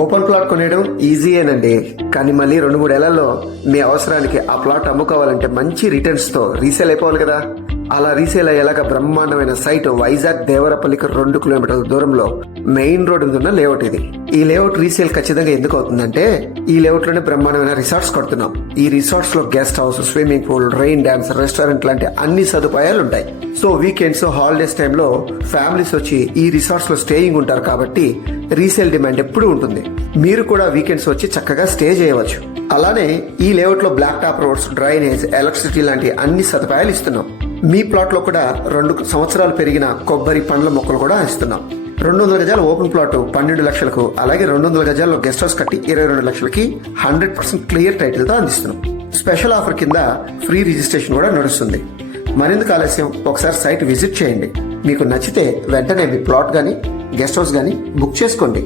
Open plot కొనేయడం ఈజీయేనండి, కానీ మళ్ళీ 2-3 ఏళ్లలో మీ అవసరానికి ఆ ప్లాట్ అమ్ముకోవాలంటే మంచి రిటర్న్స్ తో రీసేల్ అయిపోవాలి కదా. అలా రీసేల్ అయ్యేలాగా బ్రహ్మాండమైన సైట్ వైజాగ్ దేవరపల్లికి 2 కిలోమీటర్ల దూరంలో మెయిన్ రోడ్ మీద ఉన్న లేఅవుట్ ఇది. ఈ లేఅవుట్ రీసేల్ ఖచ్చితంగా ఎందుకు అవుతుందంటే, ఈ లేఅవుట్ లోనే బ్రహ్మాండమైన రిసార్ట్స్ కడుతున్నాం. ఈ రిసార్ట్స్ లో guest house, swimming pool, rain dance, restaurant లాంటి అన్ని సదుపాయాలు ఉంటాయి. సో వీకెండ్స్, హాలిడేస్ టైంలో ఫ్యామిలీస్ వచ్చి ఈ రిసార్ట్స్ లో స్టేయింగ్ ఉంటారు కాబట్టి రీసేల్ డిమాండ్ ఎప్పుడు ఉంటుంది. మీరు కూడా వీకెండ్స్ వచ్చి చక్కగా స్టే చేయవచ్చు. అలానే ఈ లేఅవుట్ లో black top roads, drainage, electricity లాంటి అన్ని సదుపాయాలు ఇస్తున్నాం. మీ ప్లాట్ లో కూడా 2 సంవత్సరాలు పెరిగిన కొబ్బరి పండ్ల మొక్కలు కూడా ఇస్తున్నాం. 200 గజాల ఓపెన్ ప్లాట్ 12 లక్షలకు, అలాగే 200 గజాల్లో గెస్ట్ హౌస్ కట్టి 22 లక్షలకి 100% క్లియర్ టైటిల్ తో అందిస్తున్నాం. స్పెషల్ ఆఫర్ కింద ఫ్రీ రిజిస్ట్రేషన్ కూడా నడుస్తుంది. మరెందుకు ఆలస్యం, ఒకసారి సైట్ విజిట్ చేయండి. మీకు నచ్చితే వెంటనే మీ ప్లాట్ గానీ గెస్ట్ హౌస్ గానీ బుక్ చేసుకోండి.